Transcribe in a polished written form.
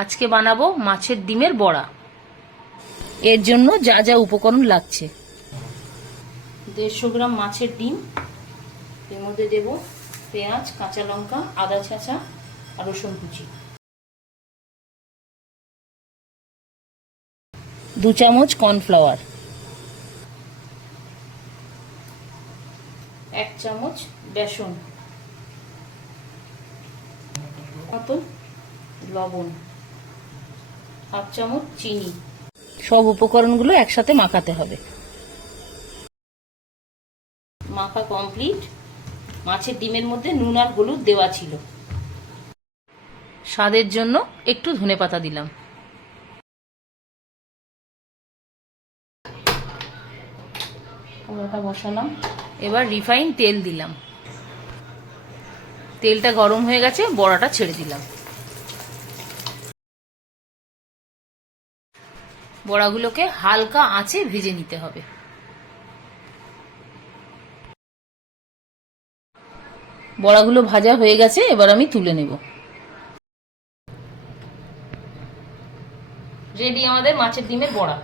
আজকে বানাবো মাছের ডিমের বড়া। এর জন্য যা যা উপকরণ লাগছে: 150 গ্রাম মাছের ডিম, এর মধ্যে দেব পেঁয়াজ, কাঁচা লঙ্কা, আদা ছাঁচা আর রসুন কুচি, 2 চামচ কর্নফ্লাওয়ার, 1 চামচ বেসন, মতন লবণ, 1/2 চামচ চিনি। সব উপকরণগুলো একসাথে মাখাতে হবে। মাখা কমপ্লিট। মাছের ডিমের মধ্যে নুন আর হলুদ দেওয়া ছিল। স্বাদের জন্য একটু ধনেপাতা দিলাম। কড়াটা বসালাম, এবার রিফাইন তেল দিলাম। তেলটা গরম হয়ে গেছে, বড়াটা ছেড়ে দিলাম। বড়াগুলোকে হালকা আঁচে ভেজে নিতে হবে। বড়াগুলো ভাজা হয়ে গেছে, এবার আমি তুলে নেব। রেডি আমাদের মাছের ডিমের বড়া।